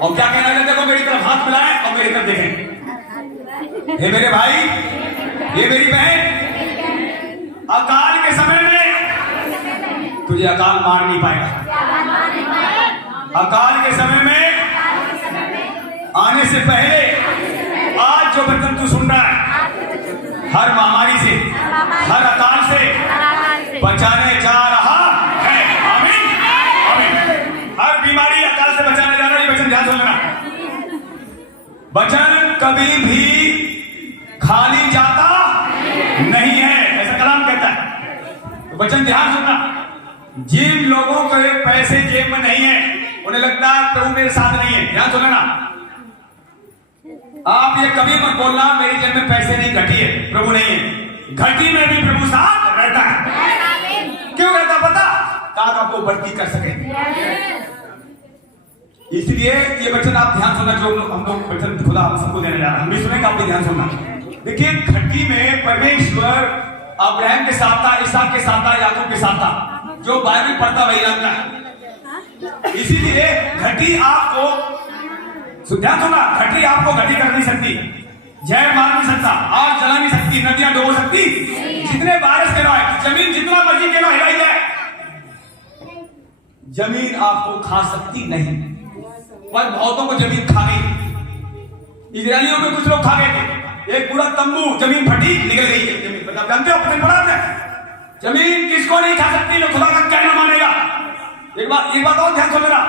और क्या कहना है, देखो मेरी तरफ हाथ मिलाएं और मेरी तरफ देखें। हे मेरे भाई, ये मेरी बहन, अकाल के समय में तुझे अकाल मार नहीं पाएगा। अकाल के समय में आने से पहले आज जो वचन तू सुन रहा है, हर महामारी से, हर अकाल से बचाने जा रहा है। आमीन, आमीन। हर बीमारी अकाल से बचाने जा रहा है। ये वचन ध्यान सुन लेना। वचन कभी भी खाली जाता नहीं है, ऐसा कलाम कहता है। तो वचन ध्यान सुनना। जिन लोगों के पैसे जेब में नहीं है, उन्हें लगता है प्रभु मेरे साथ नहीं है। ध्यान सुन लेना। आप ये कभी मत बोलना मेरी जेब में पैसे नहीं, घटी है, प्रभु नहीं है। घटी में भी प्रभु साथ रहता है। क्यों रहता पता? ताकि आपको बढ़ती कर सके। इसलिए ये वचन आप ध्यान सुनना। जो हम लोग वचन खुदा हम सबको देने जा रहा है, हम भी सुनेंगे, आप भी ध्यान सुनना। देखिए, घटी में परमेश्वर अब्राहम के साथ था, इसहाक के साथ था, याकूब के साथ था। जो बाइबल पढ़ता वही जानता है। इसीलिए घटी आपको, ध्यान सुनना, घटी आपको घटी कर नहीं सकती, जहर मार नहीं सकता, आग जला नहीं सकती, नदियां डुबो सकती, जितने बारिश के रहा, जमीन जितना मर्जी के हिलाई जाए, जमीन आपको खा सकती नहीं। पर बहुतों को जमीन खा गई। इजरायलियों में कुछ लोग खा गए थे। एक पूरा तंबू, जमीन फटी, निकल गई है जमीन। मतलब जानते हो अपने पढ़ा आपने, जमीन किसको नहीं खा सकती? जो खुदा का कहना मानेगा। एक बात और ध्यान सुन लेना।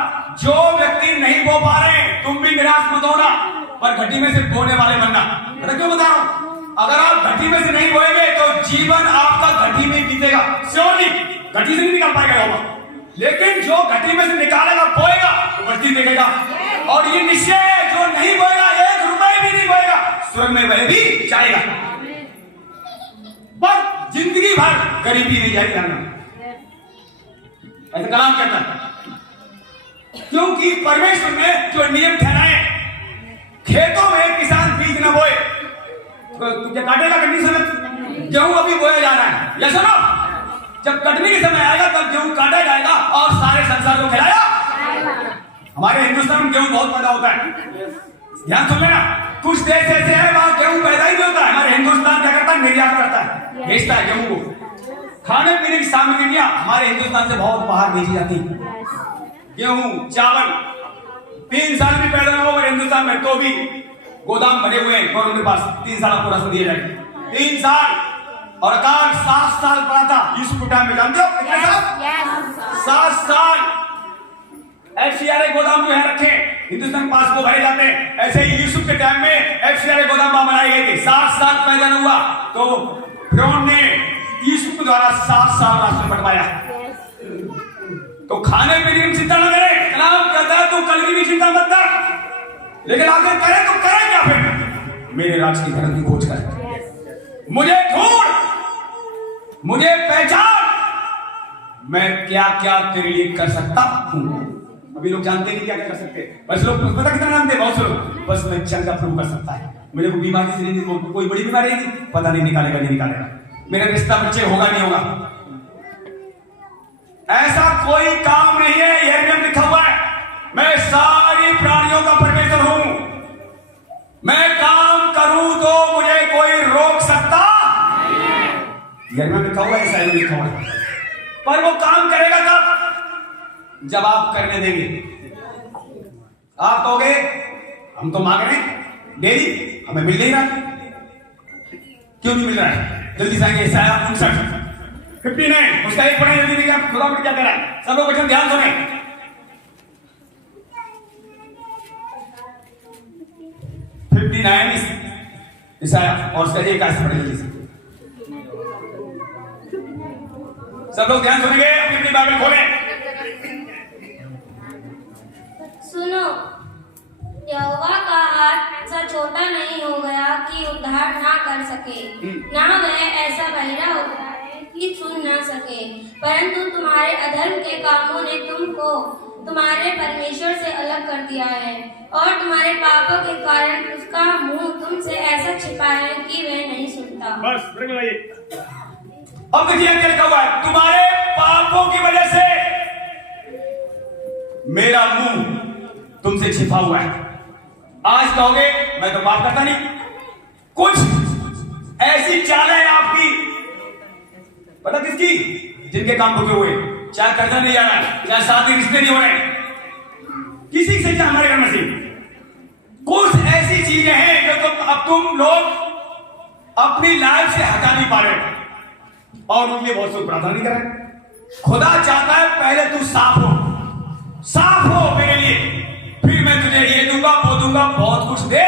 जो व्यक्ति नहीं बो पा रहे, तुम भी निराश मत होना, पर घटी में से बोने वाले बनना। मैं क्यों बता रहा हूं? अगर आप घटी में से नहीं बोएंगे तो जीवन आपका घटी में बीतेगा। श्योरली घटी से नहीं निकाल पाएगा होगा, लेकिन जो घटी में से निकालेगा, बोएगा, तो बढ़ती देखेगा। और ये निश्चय है, जो नहीं बोएगा, 1 रुपए भी नहीं बोएगा, स्वर्ग में वह भी जाएगा, पर जिंदगी भर गरीबी नहीं जाएगी। ऐसा कलाम कहता है। क्योंकि परमेश्वर ने जो नियम ठहराए, खेतों में किसान बीज न बोए तो क्या काटेगा? कटनी समय गेहूं अभी बोया जा रहा है, या सुनो, जब कटने के समय आएगा तब गेहूं काटा जाएगा और सारे संसार को खिलाया। हमारे हिंदुस्तान में गेहूं बहुत पैदा होता है। ध्यान सुन लेना। कुछ देश ऐसे हैं वहां गेहूं पैदा ही नहीं होता है। हमारे हिंदुस्तान क्या करता है? निर्यात करता है, भेजता है गेहूं को। खाने पीने की सामग्रियां हमारे हिंदुस्तान से बहुत बाहर भेजी जाती है। गेहूं, चावल 3 साल भी पैदा ना हो अगर हिंदुस्तान में, तो भी गोदाम भरे हुए हैं गवर्नमेंट के पास। 3 साल आपको राशन दिए जाएंगे। 3 साल। और अकाल 7 साल पड़ा था यूसुफ के टाइम में। जानते हो कितने साल? 7 साल। एफसीआरए गोदाम जो है रखे हिंदुस्तान के पास, वो भरे जाते हैं। ऐसे ही यूसुफ के टाइम में एफसीआरए गोदाम बनाए गए थे। 7 साल पैदा न हुआ तो फिरौन ने यूसुफ के द्वारा 7 साल राशन बंटवाया। तो खाने पीने की चिंता न करें। कलाम कहता है तू कल की भी चिंता मत कर, लेकिन आगे करे तो करे क्या? फिर मेरे राज की धर्म की खोज कर, मुझे ढूंढ, मुझे पहचान, मैं क्या क्या तेरे लिए कर सकता हूं। अभी लोग जानते नहीं क्या कर सकते, बस लोग पता कितना जानते, बहुत से लोग, बस मैं चंगा प्रभु कर सकता है। मेरे को बीमारी से नहीं, कोई बड़ी बीमारी है पता नहीं, निकालेगा नहीं निकालेगा, मेरा रिश्ता बच्चे होगा नहीं होगा, ऐसा कोई काम नहीं है। यह लिखा हुआ है, मैं सारी प्राणियों का परमेश्वर हूं, मैं काम करूं तो मुझे कोई रोक सकता नहीं। लिखा हुआ है, ऐसा लिखा हुआ है। पर वो काम करेगा कब? जब आप करने देंगे। आप कहोगे हम तो मांग रहे हैं डेली, हमें मिल नहीं रहा। क्यों नहीं मिल रहा है? जल्दी से आएंगे। 59 उसका एक पढ़े जल्दी देखिए आप खुदा क्या कह रहा है। सब लोग वचन ध्यान सुने। 59 ईसाया और उसका एक आयत पढ़े जल्दी से। सब लोग ध्यान सुनेंगे, अपनी बाइबल खोलें। सुनो, यहोवा का हाथ ऐसा छोटा नहीं हो गया कि उद्धार ना कर सके, ना वह ऐसा बहिरा हो गया है कि सुन ना सके, परंतु तुम्हारे अधर्म के कामों ने तुमको तुम्हारे परमेश्वर से अलग कर दिया है, और तुम्हारे पापों के कारण उसका मुंह तुमसे ऐसा छिपा है कि वह नहीं सुनता। बस अब देखिए क्या लिखा हुआ है, तुम्हारे पापों की वजह से मेरा मुंह तुमसे मुझसे छिपा हुआ है। आज कहोगे मैं तो पाप करता नहीं। कुछ ऐसी चालें हैं आपकी, पता किसकी, जिनके काम रुके हुए, चाहे कर्जा नहीं आ रहा है, चाहे शादी रिश्ते नहीं हो रहे, किसी से चाहे हमारे घर में से कुछ ऐसी चीजें हैं जो अब तुम लोग अपनी लाइफ से हटा नहीं पा रहे और उनके बहुत से प्रार्थना नहीं कर रहे। खुदा चाहता है पहले तू साफ हो मेरे लिए, फिर मैं तुझे ये दूंगा वो दूंगा, बहुत कुछ दे।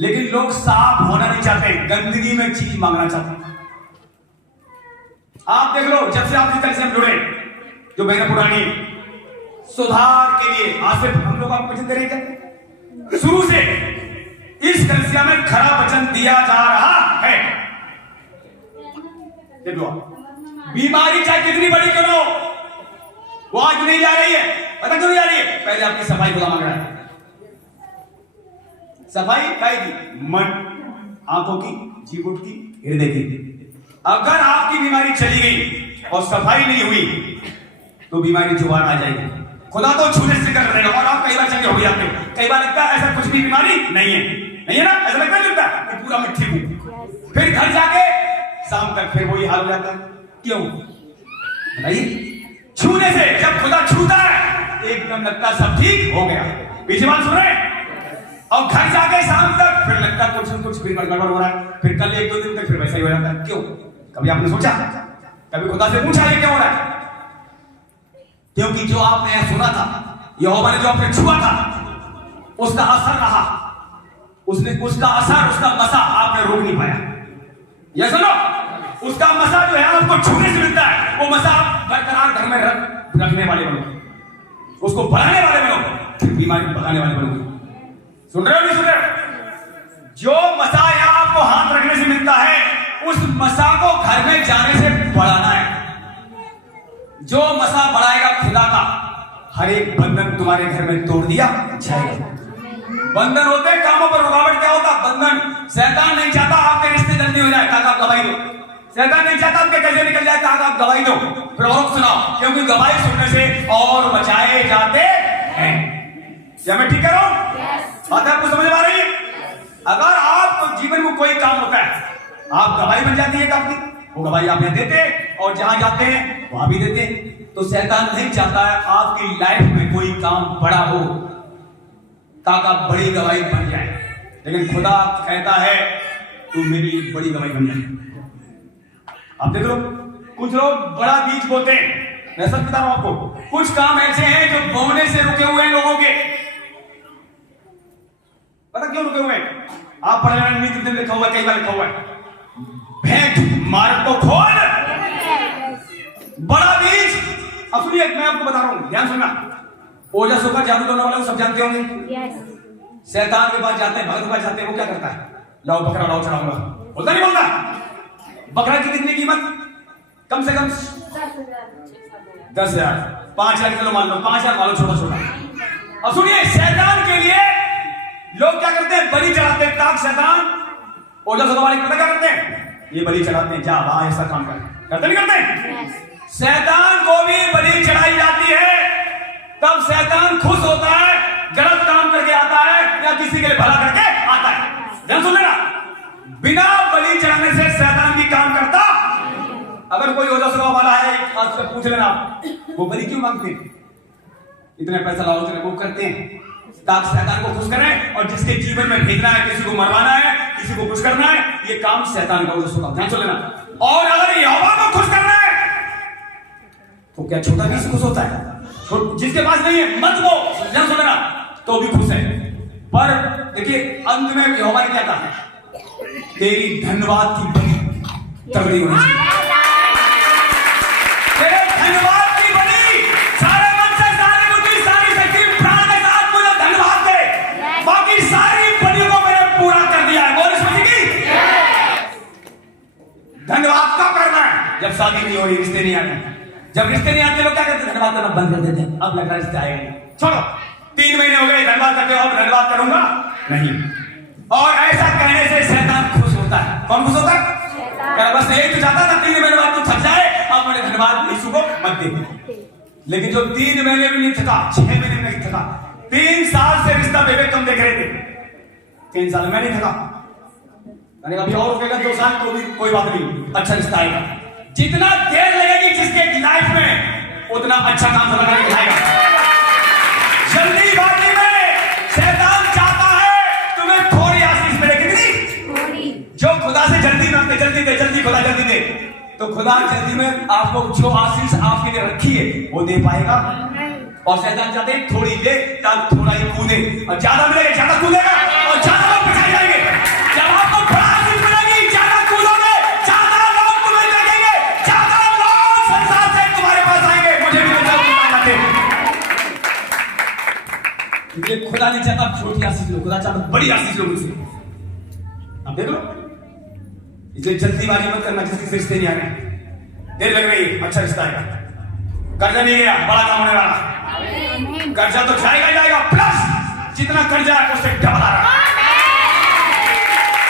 लेकिन लोग साफ होना नहीं चाहते, गंदगी में चीज मांगना चाहते हैं। आप देख लो, जब से आप इस तरह से हम जुड़े, जो महीना पुरानी सुधार के लिए आज से हम लोग आपको वचन दे रहे हैं। शुरू से इस कलिसिया में खरा वचन दिया जा रहा है। देख लो, बीमारी चाहे कितनी बड़ी क्यों हो, वो आज नहीं जा रही है। पता क्यों नहीं जा रही है? पहले आपकी सफाई खुदा मांग रहा है। सफाई काय की? मन, आंखों की, जीभ की, हृदय की। अगर आपकी बीमारी चली गई और सफाई नहीं हुई तो बीमारी दोबारा आ जाएगी। खुदा तो छूने से कर रहेगा और आप कई बार चंगे हो जाते हो। कई बार लगता है ऐसा कुछ भी बीमारी नहीं है ना, ऐसा लगता है कि पूरा मैं ठीक हूं। फिर घर जाके शाम तक फिर वही हाल हो जाता है। क्यों बताइए? छूने से, जब खुदा छूता है एकदम लगता है सब ठीक हो गया। पीछे बात सुन रहे हैं? और घर जाके शाम तक फिर लगता है कुछ फिर गड़बड़ हो रहा है। फिर कल 1-2 दिन तक फिर वैसा ही हो जाता है। क्यों? कभी आपने सोचा, कभी खुदा से पूछा ये क्या हो रहा है? क्योंकि जो आपने यहां सुना था, यहोवा ने जो आपने छुआ था, उसका असर रहा, उसका असर, उसका मसा आपने रोक नहीं पाया। ये सुनो, उसका मसा जो है आपको छूने से मिलता है। वो मसा आप बरकरार घर में रखने वाले बनो, उसको बढ़ाने वाले बनो, फिर बीमारी भगाने वाले बनो। सुन रहे हो नहीं सुन रहे हो? जो मसा यहां आपको हाथ रखने से मिलता है, उस मसा को घर में जाने से बढ़ाना है। जो मसा बढ़ाएगा खुदा का, हर एक बंधन तुम्हारे घर में तोड़ दिया जाएगा। बंधन होते हैं कामों पर, रुकावट क्या होता? बंधन। शैतान नहीं चाहता आपके रिश्ते जल्दी हो जाए, कहा आप गवाही दो। शैतान नहीं चाहता आपके कर्जे निकल जाए, कहा आप गवाही दो। फिर और सुनाओ, क्योंकि गवाही सुनने से और बचाए जाते हैं। क्या मैं ठीक कर रहा हूं? बात आपको समझ में आ रही है? अगर आपको जीवन में कोई काम होता है, आप गवाही बन जाती है आपकी, वो गवाही आप यहाँ देते और जहां जाते हैं वहां भी देते। तो शैतान नहीं चाहता है आपकी लाइफ में कोई काम बड़ा हो, ताकि आप बड़ी गवाही बन जाए। लेकिन खुदा कहता है तू मेरी बड़ी गवाही बन जाए। आप देख लो, कुछ लोग बड़ा बीज बोते हैं। मैं सच बता रहा हूं आपको, कुछ काम ऐसे हैं जो बोने से रुके हुए हैं लोगों के। पता क्यों रुके हुए हैं? आप पढ़ रहे हैं, दिन लिखा हुआ है, कई बार लिखा हुआ है, भेंट मार्ग को खोल। बड़ा बीज। अब सुनिए, मैं आपको बता रहा हूं, ध्यान सुनना। ओझा सोकर जादू करने वाले सब जानते होंगे। शैतान के पास जाते हैं, भगत के पास जाते हैं, वो क्या करता है? लाओ बकरा लाओ, चढ़ाऊंगा। बोलता नहीं बोलता? बकरा की कितनी कीमत? कम से कम 10,000, 5,000 किलो मान लो, 5,000 मान लो, छोटा छोटा। अब सुनिए, शैतान के लिए लोग क्या करते हैं? बलि चढ़ाते हैं। ताक शैतान ओझा सोकर वाले पता क्या करते हैं? ये बलि चढ़ाते हैं, जा वहां ऐसा काम करते नहीं करते? शैतान को भी बलि चढ़ाई जाती है। तब शैतान खुश होता है, गलत काम करके आता है या किसी के लिए भला करके आता है। ध्यान सुन लेना, बिना बलि चढ़ाने से शैतान भी काम करता। अगर कोई ओझा सोगा वाला है, आज से पूछ लेना, वो बलि क्यों मांगते हैं? इतने पैसा लाओ, इतने वो करते हैं ताकि शैतान को खुश करें, और जिसके जीवन में भेजना है, किसी को मरवाना है, किसी को खुश करना है, ये काम शैतान का ओझा सोगा। ध्यान सुन लेना। और अगर यहोवा को खुश करना है तो क्या छोटा भी खुश होता है? जिसके पास नहीं है मत वो, ध्यान सुन लेना, तो भी खुश है। पर देखिए, अंत में यहोवा ने क्या कहा? तेरी धन्यवाद की बलि तगड़ी होनी चाहिए। तेरे धन्यवाद की बलि, सारे मन से, सारी बुद्धि, सारी शक्ति, प्राण के साथ मुझे धन्यवाद दे। बाकी सारी बलियों को मैंने पूरा कर दिया है। बोल इसमें की धन्यवाद कब करना है? जब शादी नहीं हो रही, रिश्ते नहीं आते। जब रिश्ते नहीं आते, लोग क्या करते? धन्यवाद करना बंद कर देते हैं। अब लग रहा है रिश्ते आएगा, छोड़ो, 3 महीने हो गए धन्यवाद करते हो, अब धन्यवाद करूंगा नहीं। और ऐसा कहने से शैतान खुश होता है। कौन खुश होता है? बस एक तो चाहता था 3 महीने बाद तू थक जाए, अब मैंने धन्यवाद यीशु को मत दे। लेकिन जो 3 महीने में नहीं थका, 6 महीने में नहीं थका, 3 साल से रिश्ता बेबे तुम देख रहे थे, 3 साल में नहीं थका। मैंने अभी और रुकेगा 2 साल तो भी कोई बात नहीं, अच्छा रिश्ता आएगा। जितना देर लगेगी जिसके लाइफ में उतना अच्छा काम खड़ा करके दिखाएगा। जल्दीबाजी में शैतान चाहता है तुम्हें थोड़ी आशीष मिले, कितनी? जो खुदा से जल्दी मांगते, जल्दी दे, जल्दी खुदा जल्दी दे, तो खुदा जल्दी में आपको जो आशीष आपके लिए रखी है वो दे पाएगा। और शैतान चाहते हैं थोड़ी दे तब थोड़ा ही कूदे, और ज्यादा मिलेगा ज्यादा कूदेगा और ज्यादा लोग पिछाई जाएंगे। जब आपको थोड़ा आशीष मिलेगी ज्यादा कूदोगे, ज्यादा लोग तुम्हें देखेंगे, ज्यादा लोग संसार से तुम्हारे पास आएंगे। मुझे भी बताते ये खुदा नहीं चाहता छोटी आशीष लो, खुदा चाहता बड़ी आशीष लो मुझसे। अब देख लो, इसलिए जल्दीबाजी मत करना, किसी रिश्ते नहीं आ रहे, देर लग रही है, अच्छा रिश्ता आएगा। कर्जा नहीं गया, बड़ा काम होने वाला। कर्जा तो जाएगा जाएगा, प्लस जितना कर्जा है उससे डबल आ रहा है।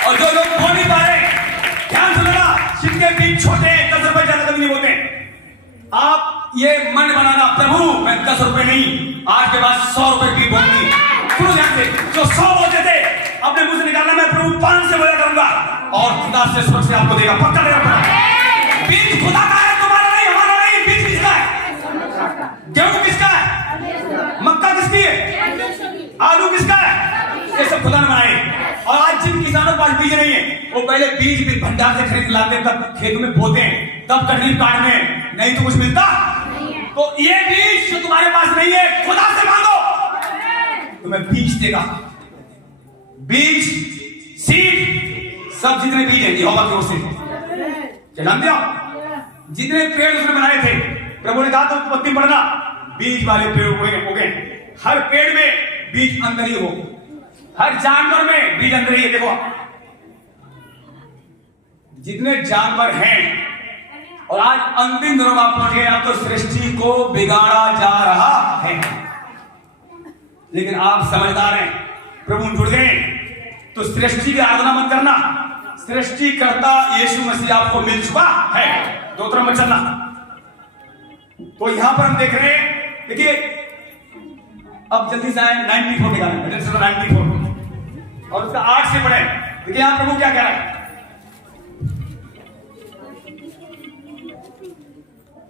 और जो लोग बोल नहीं पा रहे, ध्यान सुनना, जिनके बीच छोटे 10 रुपए ज्यादा कभी नहीं बोलते। आप ये मन बनाना, प्रभु मैं 10 रुपए नहीं, आज के बाद 100 रुपए की बोलनी। सुनो ध्यान से, जो 100 बोलते थे अपने मुंह से निकालना, मैं प्रभु 5 से बोला करूंगा और खुदा से स्वर्ग से आपको देगा, पक्का देगा। बीज खुदा का है, तुम्हारा नहीं, हमारा नहीं। बीज किसका है? गेहूं किसका है? मक्का किसकी है? आलू किसका है? ये सब खुदा ने बनाए। और आज जिन किसानों के पास बीज नहीं है, वो पहले बीज भी भंडार से खरीद लाते, तब खेत में बोते हैं, तब कटनी काटने, नहीं तो कुछ मिलता। तो ये बीज जो तुम्हारे पास नहीं है, खुदा से मांगो, तुम्हें बीज देगा। बीज, सीड, सब जितने बीज हैं यहोवा की ओर से, जानते हो? जितने पेड़ उसने बनाए थे, प्रभु ने कहा तो उत्पत्ति पढ़ना, बीज वाले पेड़ उगे। हर पेड़ में बीज अंदर ही हो, हर जानवर में बीज अंदर ही है। देखो जितने जानवर हैं, और आज अंतिम दिनों में आप पहुंच गए, अब तो सृष्टि को बिगाड़ा जा रहा है। लेकिन आप समझदार हैं, प्रभु जुड़ गए, तो सृष्टि की आराधना मत करना, सृष्टिकर्ता यीशु मसीह आपको मिल चुका है, दो तरफ मत चलना। तो यहां पर हम देख रहे हैं, देखिए अब जल्दी से 94 निकालें, 94 और उसका 8 से पढ़े। देखिए यहां प्रभु क्या कह रहा है,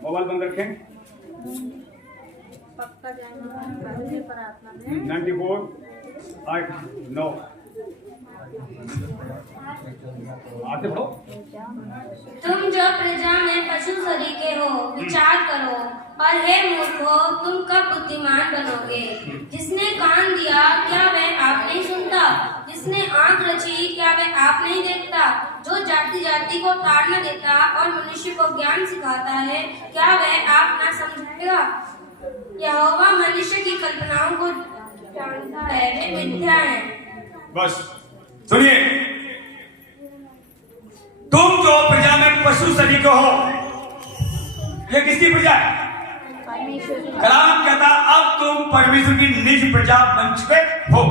मोबाइल बंद रखें। 94 8 9 आते पढ़ो। तुम जो प्रजा में पशु सरीखे हो, विचार करो, और हे मूर्खों, तुम कब बुद्धिमान बनोगे? जिसने कान दिया क्या वह आप नहीं सुनता? जिसने आंख रची क्या वह आप नहीं देखता? जो जाति जाति को ताड़ना देता और मनुष्य को ज्ञान सिखाता है, क्या वह आप ना समझेगा? यहोवा मनुष्य की कल्पनाओं को जानता है, वे मिथ्या हैं। बस सुनिए, तुम जो प्रजा में पशु सरीखे हो, ये किसकी प्रजा है? कलाम कहता अब तुम परमेश्वर की निज प्रजा बन चुके हो।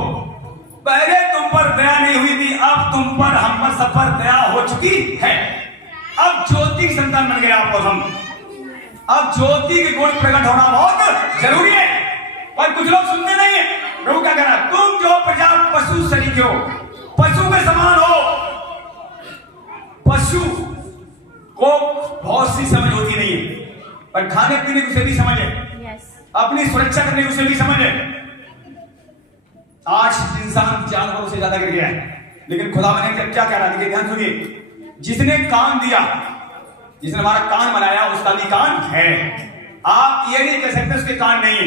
पहले तुम पर दया नहीं हुई थी, अब तुम पर, हम पर, सब पर दया हो चुकी है। अब ज्योति की संतान बन गए आप और हम। अब ज्योति के गुण प्रकट होना बहुत जरूरी है, पर कुछ लोग सुनते नहीं है। प्रभु क्या कह रहा है, तुम जो प्रजा पशु सरीखे हो, पशु के समान हो। पशु को बहुत सी समझ होती नहीं है, पर खाने पीने की उसे भी समझ है, अपनी सुरक्षा करने की उसे भी समझ है। आज इंसान जानवरों से ज्यादा गिर गया है, लेकिन खुदा ने क्या कह रहा है, ध्यान सुनिए। जिसने कान दिया, जिसने हमारा कान बनाया, उसका भी कान है। आप ये नहीं कह सकते उसके कान नहीं है।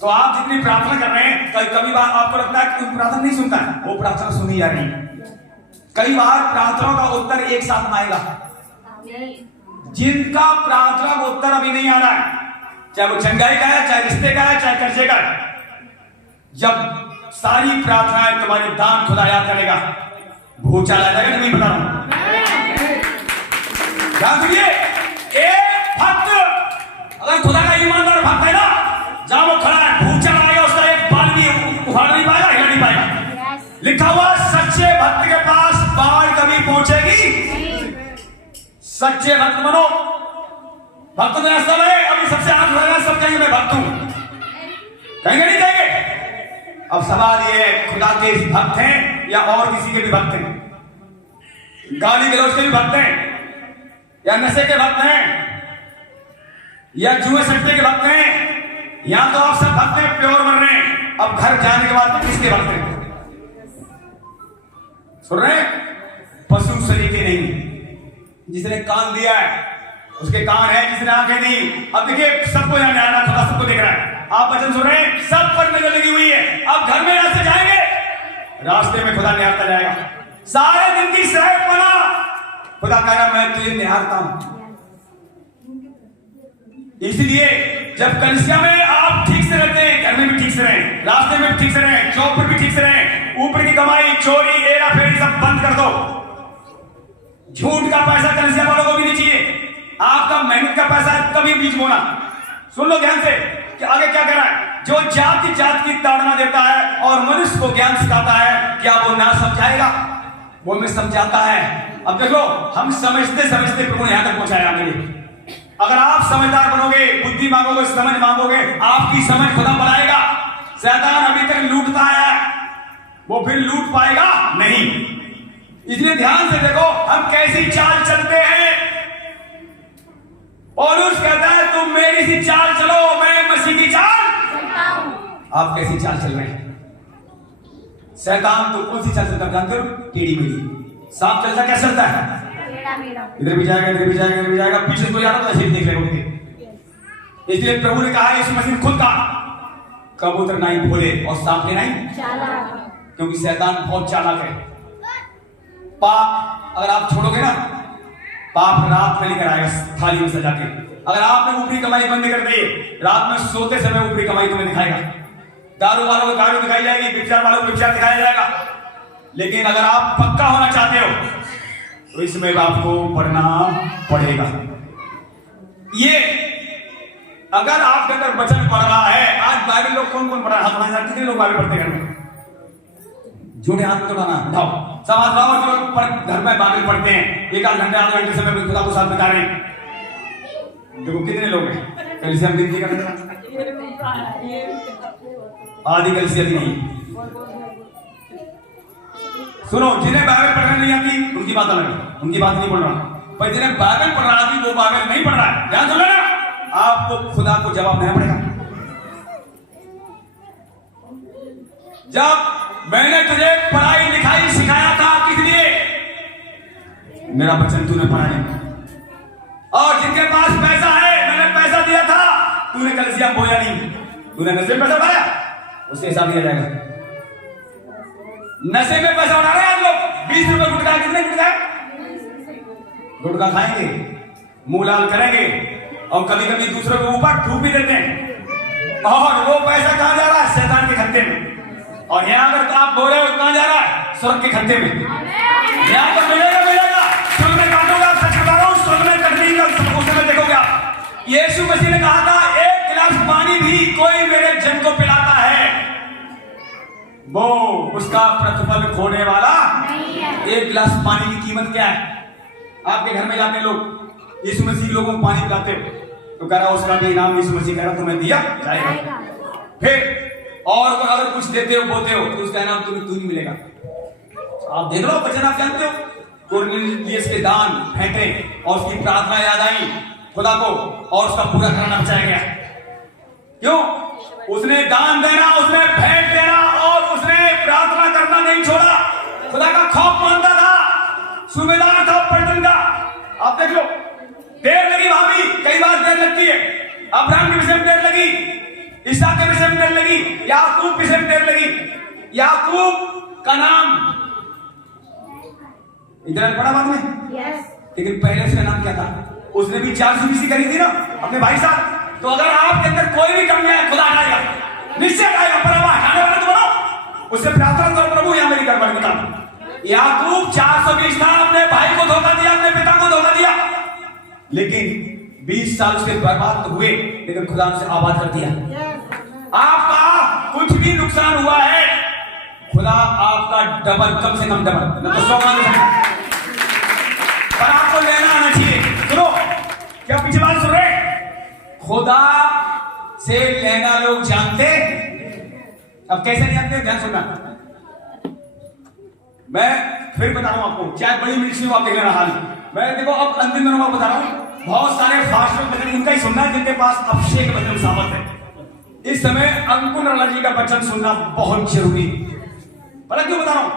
तो आप जितनी प्रार्थना कर रहे हैं, कभी बार आपको लगता है कि प्रार्थना नहीं सुनता है, वो प्रार्थना सुनी जा रही है। कई बार प्रार्थनाओं का उत्तर एक साथ में आएगा। जिनका प्रार्थना का उत्तर अभी नहीं आ रहा है, चाहे वो चंगाई का है, चाहे रिश्ते का है, चाहे कर्जे का है, जब सारी प्रार्थनाएं तुम्हारी दान खुदा याद करेगा, भूचाल आ जाएगा। नहीं बता रहा हूं, ध्यान सुनिए। एक भक्त अगर खुदा का ईमानदार भक्त है ना, जहां वो खड़ा है, भूचाल आएगा, उसका एक बाल भी उखाड़ नहीं पाएगा, हिला नहीं पाएगा। लिखा हुआ सच्चे भक्त के पास बाढ़ कभी पहुंचेगी। सच्चे भक्त बनो। भक्त तो ऐसा है, अभी सबसे आंख लगा, सब कहेंगे मैं भक्त हूं। कहेंगे नहीं कहेंगे? अब सवाल ये है, खुदा के भक्त हैं या और किसी के भी भक्त हैं? गाली गलौज के भी भक्त हैं या नशे के भक्त हैं या जुए सट्टे के भक्त हैं? या तो आप सब भक्त हैं, प्योर मर रहे हैं। अब घर जाने के बाद किसके भक्त हैं? सुन रहे हैं? पशु सलीके नहीं। जिसने कान दिया है उसके कान है, जिसने आंखें दी। अब देखिए, सबको यहाँ न्याय खुदा सबको देख रहा है। आप वचन सुन रहे हैं, सब पर नजर लगी हुई है। अब घर में रास्ते जाएंगे, रास्ते में खुदा निहारता जाएगा। सारे दिन की सैर बना, खुदा कह रहा मैं तुझे निहारता हूं। इसलिए जब कलिसिया में आप ठीक से रहते हैं, घर में भी ठीक से रहें, रास्ते में भी ठीक से रहें, जॉब पर भी ठीक से रहें। ऊपर की कमाई, चोरी, हेरा फेरी सब बंद कर दो। झूठ का पैसा कलिसिया वालों को भी नहीं चाहिए। आपका मेहनत का पैसा कभी बीच बोना। सुन लो ध्यान से कि आगे क्या कह रहा है। जो जाति जात की ताड़ना देता है और मनुष्य को ज्ञान सिखाता है, क्या वो ना समझाएगा? वो हमें समझाता है। अब देखो, हम समझते समझते प्रभु ने यहां तक पहुंचाया हमें। अगर आप समझदार बनोगे, बुद्धि मांगोगे, समझ मांगोगे, आपकी समझ खुदा बनाएगा। शैतान अभी तक लूटता है, वो फिर लूट पाएगा नहीं। इसलिए ध्यान से देखो हम कैसी चाल चलते हैं। पौलुस कहता है तुम मेरी सी चाल चलो, मैं मसीह की चाल चलता हूं। आप कैसी चाल चल रहे हैं? शैतान तो कौन सी चाल चलता है जानते हो? टेढ़ी मेढ़ी। सांप चलता क्या चलता है? इधर भी जाएगा, इधर भी जाएगा, इधर भी जाएगा, पीछे को जाना तो ऐसे ही देख रहे। इसलिए प्रभु ने कहा, यीशु मसीह खुद का, कबूतर नहीं भोले और सांप के नहीं चालाक, क्योंकि शैतान बहुत चालाक है। पाप अगर आप छोड़ोगे ना, पाप रात में लेकर आएगा थाली में सजा के। अगर आपने ऊपरी कमाई बंद कर दी, रात में सोते समय ऊपरी कमाई तुम्हें दिखाएगा। दारू वालों को दारू दिखाई जाएगी, व्यभिचार वालों को व्यभिचार दिखाया जाएगा। लेकिन अगर आप पक्का होना चाहते हो तो इसमें आपको पढ़ना पड़ेगा। ये अगर आपके अंदर वचन पढ़ रहा है, आज बाइबल लोग कौन कौन पढ़ रहा है? कितने लोग बाइबल पढ़ते घर में? झूठे हाथ तो उठाना, उठाओ। समाज बाबा जो लोग घर में बाइबल पढ़ते हैं, एक आध घंटे, आधे घंटे समय खुदा को साथ बिता रहे हैं, देखो कितने लोग हैं। कल से हम गिनती कर रहे हैं, आधी कल से आधी नहीं। सुनो, जिन्हें बाइबल पढ़ने नहीं आती उनकी बात अलग है, उनकी बात नहीं पढ़ रहा। पर जिन्हें बाइबल पढ़ रहा आती वो बाइबल नहीं पढ़ रहा है, ध्यान सुन लेना, आपको खुदा को जवाब देना पड़ेगा। जब मैंने तुझे पढ़ाई लिखाई सिखाया था, किस लिए? मेरा वचन तूने पढ़ा नहीं। और जिनके पास पैसा है, मैंने पैसा दिया था, तूने कलिसिया में बोया नहीं, तूने नशे में पैसा उठाया, उससे हिसाब दिया जाएगा। नशे में पैसा उठा रहे हैं आज लोग। 20 रुपए गुटखा, कितने गुटखा? गुटखा खाएंगे, मुंह लाल करेंगे और कभी कभी दूसरों के ऊपर थूक भी देते हैं। और वो पैसा कहां जा रहा है? शैतान के खत्ते में। और यहाँ अगर आप बोले हो कहां जा रहा है? स्वर्ग के खत्ते में। यहाँ तो मिलेगा मिलेगा, स्वर्ग में काटोगे। आप सच बता रहा हूं, स्वर्ग में तकलीफ का उस समय देखोगे आप। यीशु मसीह ने कहा था, एक गिलास पानी भी कोई मेरे जन को पिलाता है, वो उसका प्रतिफल खोने वाला नहीं है। एक गिलास पानी की कीमत क्या है? आपके घर में जाते लोग, यीशु मसीह लोगों को पानी पिलाते हो, तो कह रहा उसका भी इनाम यीशु मसीह कह रहा तुम्हें दिया जाएगा। फिर और अगर कुछ देते हो, बोलते हो, तो उसका इनाम तुम्हें तू नहीं मिलेगा। आप देख लो वचन, आप जानते हो, कोर्नेलियस के दान फेंटे और उसकी प्रार्थना याद आई खुदा को, और उसका पूरा करना बचाया गया। क्यों? उसने दान देना, उसने भेंट देना और उसने प्रार्थना करना नहीं छोड़ा। खुदा का खौफ मानता था, सूबेदार था पलटन का। आप देख लो, देर लगी भाभी, कई बार देर लगती है। अब्राहम के विषय में देर लगी, इसहाक के विषय में देर लगी, याकूब के विषय में देर लगी। याकूब का नाम इधर पड़ा बाद में, लेकिन पहले उसका नाम क्या था? उसने भी 420 करी थी ना अपने भाई साहब। तो अगर आपके अंदर कोई भी कमी है, खुदा हटाएगा, निश्चय हटाएगा। पर हटाने वाला तो बनो, उससे प्रार्थना करो, प्रभु यहां मेरी गड़बड़ बता। याकूब 420 था, अपने भाई को धोखा दिया, अपने पिता को धोखा दिया, लेकिन 20 साल उसके बर्बाद हुए, लेकिन खुदा उसे आबाद कर दिया। आपका कुछ भी नुकसान हुआ है, खुदा आपका डबल, कम से कम डबल, न तो 100 मान सकता, पर आपको लेना आना चाहिए। सुनो, क्या पीछे बात सुन रहे? खुदा से लेना लोग जानते अब कैसे नहीं आते, ध्यान सुनना, मैं फिर बता रहा हूं आपको, चाहे बड़ी मिनिस्ट्री हो आप देख लेना हाल। मैं देखो अब अंतिम दिनों में बता रहा हूं, बहुत सारे फास्ट वचन उनका ही सुनना जिनके पास अभिषेक वचन सामर्थ है। इस समय अंकुर लाला जी का वचन सुनना बहुत जरूरी। पता क्यों बता रहा हूं?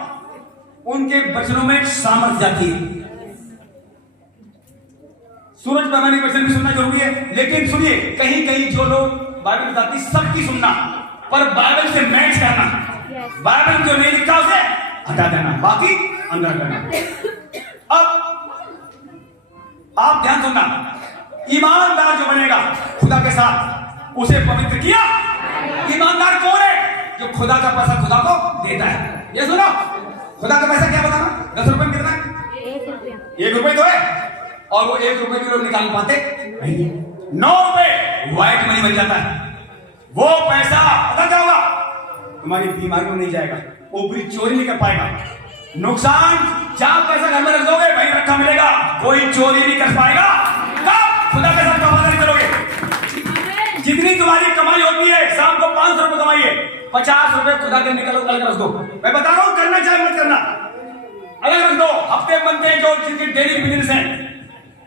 उनके वचनों में सामर्थ जाती है। सूरज पैमाने वचन भी सुनना जरूरी है, लेकिन सुनिए, कहीं कहीं जो लोग बाइबल बताती सबकी सुनना, पर बाइबल से मैच करना, बाइबल जो नहीं लिखा उसे हटा देना, बाकी अंदर करना। अब आप ध्यान सुनना, ईमानदार जो बनेगा खुदा के साथ, उसे पवित्र किया। ईमानदार कौन है? जो खुदा का पैसा खुदा को देता है। ये सुनो, खुदा का पैसा क्या बताना, 10 रुपए में कितना है? 1 रुपए तो है, और वो 1 रुपए भी लोग निकाल पाते नहीं। 9 रुपए व्हाइट मनी बन जाता है। वो पैसा पता क्या होगा, तुम्हारी बीमारी में नहीं जाएगा, ऊपरी चोरी नहीं कर पाएगा। नुकसान, जहां पैसा घर में रख दोगे वहीं रखा मिलेगा, कोई चोरी नहीं कर पाएगा। कब खुदा के साथ वफादारी करोगे? जितनी तुम्हारी कमाई होती है, शाम को 500 रुपए कमाइए, 50 रुपए खुदा के निकलो, अलग रख दो। मैं बता रहा हूं, करना चाहे मत करना, अलग रख दो। हफ्ते बनते हैं जो जिनके डेली बिजनेस है,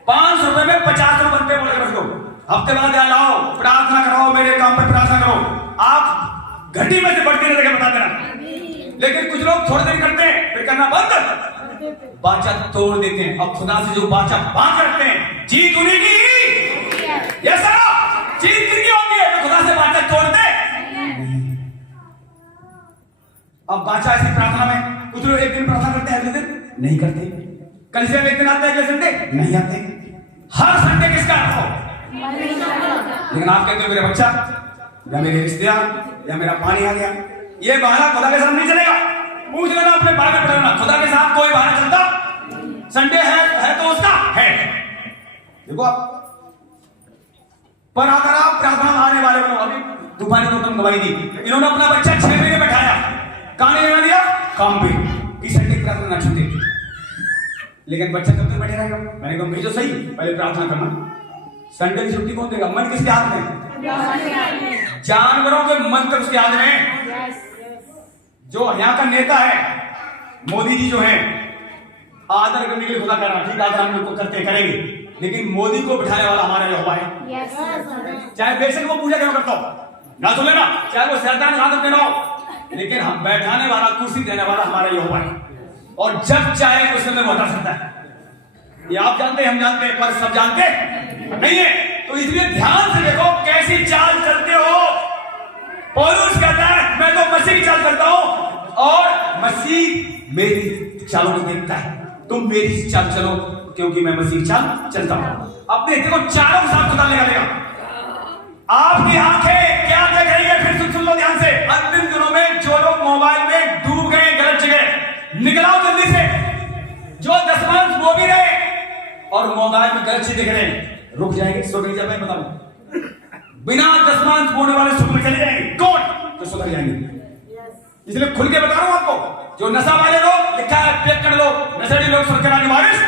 500 रुपए में 50 रुपए बनते हैं, अलग रख दो। हफ्ते बाद लाओ, प्रार्थना कराओ, मेरे काम पे प्रार्थना करो, आप घटी में से बढ़ती रहेगा, बता देना। लेकिन कुछ लोग थोड़ी देर करते हैं, फिर करना बंद, बाचा तोड़ देते हैं। अब खुदा से जो बाचा बांध रखते हैं, जीत उन्हीं की। यस सर, जीत किसकी होती है? जो खुदा से बाचा तोड़ते। अब बाचा ऐसी प्रार्थना में, कुछ लोग एक दिन प्रार्थना करते हैं, अगले दिन नहीं करते। कल से एक दिन आते हैं, अगले संडे नहीं आते। हर संडे किसका हो? लेकिन आप कहते हो मेरा बच्चा या मेरे रिश्तेदार या मेरा पानी आ गया, ये बहाना खुदा के साथ नहीं चलेगा। पूछ लेना अपने बाइबल पढ़ना, खुदा के साथ कोई बहाना चलता? संडे है तो उसका है। देखो आप, पर अगर आप प्रार्थना आने वाले बनो, अभी तूफानी को तुम गवाही दी, इन्होंने अपना बच्चा 6 महीने बैठाया, कहां नहीं रहने दिया? काम पे, कि संडे की प्रार्थना ना छूटे। लेकिन बच्चा कब तक बैठे रहेगा? मैंने कहा भेजो सही, पहले प्रार्थना करना। संडे की छुट्टी कौन देगा? मन किसके हाथ में? जानवरों के मन तक उसके हाथ में। जो यहाँ का नेता है मोदी जी, जो है आदर करने के लिए खुदा कर रहा, ठीक आदर हम लोग को करते करेंगे, लेकिन मोदी को बिठाने वाला हमारा यहोवा है। चाहे बेशक वो पूजा क्यों करता हो ना, सुन लेना, चाहे वो शैतान आदत देना हो, लेकिन हम बैठाने वाला, कुर्सी देने वाला हमारा यहोवा है। और जब चाहे उस समय बता सकता है। ये आप जानते हैं, हम जानते हैं, पर सब जानते नहीं है। तो इसलिए ध्यान से देखो कैसी चाल चलते हो। पौलुस कहता है मैं तो मसीह की चाल करता हूं, और मसीह मेरी चालों को देखता है। तुम मेरी चाल चलो, क्योंकि मैं मसीह की चाल चलता हूं। अपने देखो चारों साथ खुदा निकालेगा। आपकी आंखें क्या देख रही है? फिर सुन लो ध्यान से। अंतिम दिनों में जो लोग मोबाइल में डूब गए, गलत जगह निकलाओ जल्दी से। जो दसमांश वो भी रहे और मोबाइल में गलत चीज देख रहे हैं, रुक जाएंगे, सुधर जाए। मैं बताऊं, बिना दसमांश बोने वाले सुधर चले जाएंगे। कौन? तो सुधर जाएंगे। इसलिए खुल के बता रहा हूं आपको, जो नशा वाले लोग, लिखा है पैक कर लो, नशेड़ी लोग सरकार वारिस,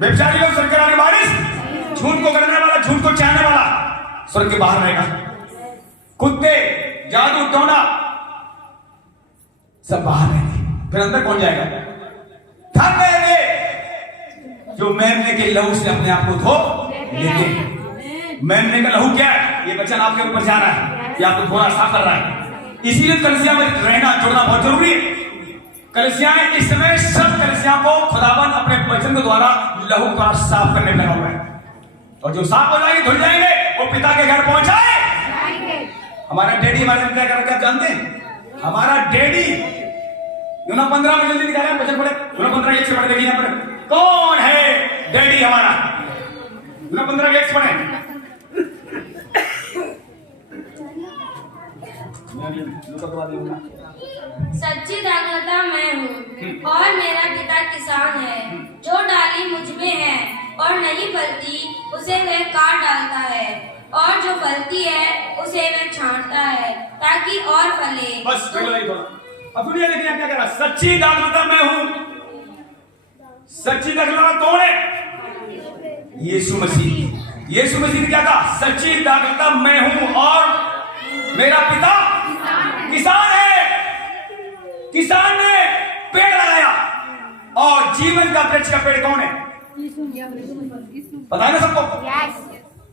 व्यभिचारी लोग सरकार वारिस, झूठ को करने वाला, झूठ को चाहने वाला स्वर्ग के बाहर रहेगा। कुत्ते, जादू, टोना सब बाहर रहेंगे, फिर अंदर कौन जाएगा? थक गए जो मेमने के लहू से अपने आप को धो लेते हैं। मेमने का लहू क्या है? ये वचन आपके ऊपर जा रहा है, ये आपको थोड़ा साफ कर रहा है। इसीलिए कलीसिया में रहना, जुड़ना बहुत जरूरी है। कलीसियाएं इस समय, सब कलीसिया को खुदावन अपने वचन के द्वारा लहू का साफ करने लगा हुआ है। और जो साफ हो जाएंगे, धुल जाएंगे, वो पिता के घर पहुंचाए। हमारा डैडी हमारे क्या कर रखा, आप जानते हैं? हमारा डैडी 15 में जल्दी निकाला वचन पढ़े, 15 एक से पढ़े। देखिए यहाँ पर कौन है डैडी हमारा? 15 एक से पढ़े। सच्ची दाखलता मैं हूँ और मेरा पिता किसान है। जो डाली मुझ में है और नहीं फलती उसे वह काट डालता है, और जो फलती है उसे वह छांटता है ताकि और फले। बस अब सुनिए, देखिए क्या कह रहा, सच्ची दाखलता मैं हूँ। सच्ची दाखलता कौन है? यीशु मसीह। यीशु मसीह ने क्या कहा? सच्ची दाखलता मैं हूँ और मेरा पिता किसान है, किसान ने पेड़ लगाया, और जीवन का वृक्ष का पेड़ कौन है? पता है ना सबको?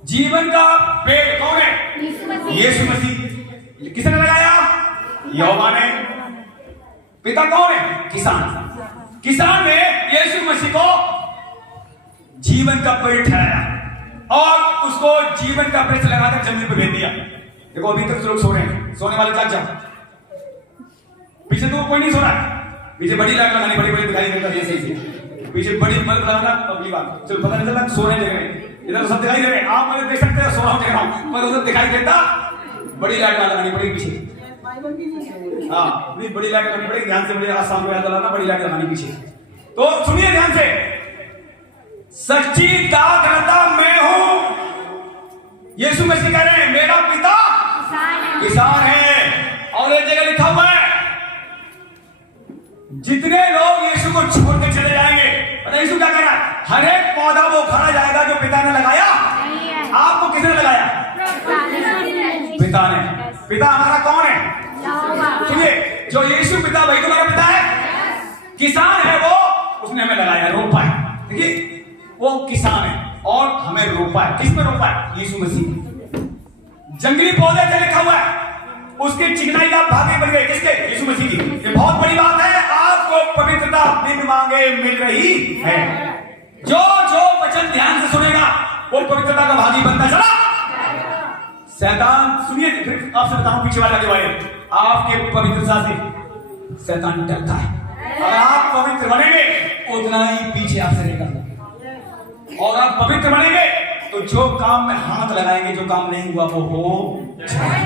जीवन का पेड़ कौन है? यीशु मसीह। किसने लगाया? यहोवा ने। पिता कौन है? किसान। किसान ने यीशु मसीह को जीवन का पेड़ ठहराया और उसको जीवन का वृक्ष लगाकर जमीन पर भेज दिया। देखो अभी तक लोग सो रहे हैं, सोने वाले जाग जाओ। पीछे तो कोई नहीं सो रहा है, पीछे बड़ी लाइट लगानी, बड़ी बड़ी दिखाई देता है सही। पीछे बड़ी बल्ब लगाना अगली बात, चलो पता नहीं चला सो रहे जगह में। इधर तो सब दिखाई दे रहे हैं, आप मुझे देख सकते हैं, सो रहा हूं देख रहा हूं, पर उधर दिखाई देता। बड़ी लाइट लगानी पड़ेगी पीछे, हाँ नहीं बड़ी लाइट लगानी पड़ेगी, ध्यान से बड़ी आसान में लगाना, बड़ी लाइट लगानी पीछे। तो सुनिए ध्यान से, सच्ची दाखलता मैं हूं। यीशु मसीह कह रहे हैं मेरा पिता किसान है। और एक जगह लिखा हुआ है जितने लोग यीशु को छोड़ के चले जाएंगे, पता यीशु क्या कह रहा है? हर एक पौधा वो उखाड़ा जाएगा जो पिता ने लगाया। आपको किसने लगाया? पिता ने। पिता हमारा कौन है? सुनिए, जो यीशु पिता वही तुम्हारा पिता है। किसान है वो, उसने हमें लगाया, रोपा है। देखिए वो किसान है और हमें रोपा है। किसमें रोपा है? यीशु मसीह। जंगली पौधे से लिखा हुआ है, उसकी चिकनाई का भागे बन गए, किसके? यीशु मसीह की। ये बहुत बड़ी बात है। आपको पवित्रता बिन मांगे मिल रही है। जो जो वचन ध्यान से सुनेगा वो पवित्रता का भागी बनता चला। शैतान, सुनिए फिर आपसे बताऊं, पीछे वाला के आपके पवित्रता से शैतान डरता है। अगर आप पवित्र बनेंगे उतना ही पीछे आपसे रहेगा, और आप पवित्र बनेंगे तो जो काम में हाथ लगाएंगे, जो काम नहीं हुआ वो हो जाएगा।